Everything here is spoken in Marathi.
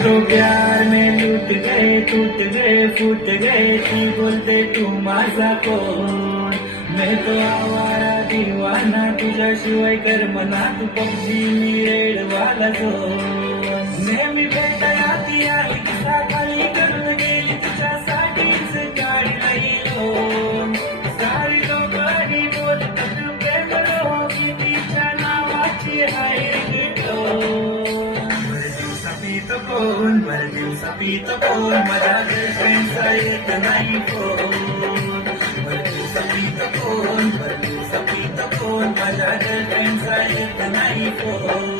तो प्यार में लूट गए, टूट गए, फूट गए, ती बोलते तू माझा कोण. मैं तो आवारा दीवाना, तुझ्याशिवाय करमना, तू पक्षी मी रेडवाला जो. नेहमी भेटाया ती आली, सकाळी करून गेली, तुझ्यासाठीच गाडी नाही लोन. सारी लोक आली बोलतात प्रेम रो, की तिच्या नावाची आहे टोन. पीत कोण, भर दिवसा पीत कोण, माझ्या गर्लफ्रेंडचा येत नाही फोन. भर दिवसा पीत कोण, भर दिवसा पीत कोण, माझ्या गर्लफ्रेंडचा येत नाही फोन.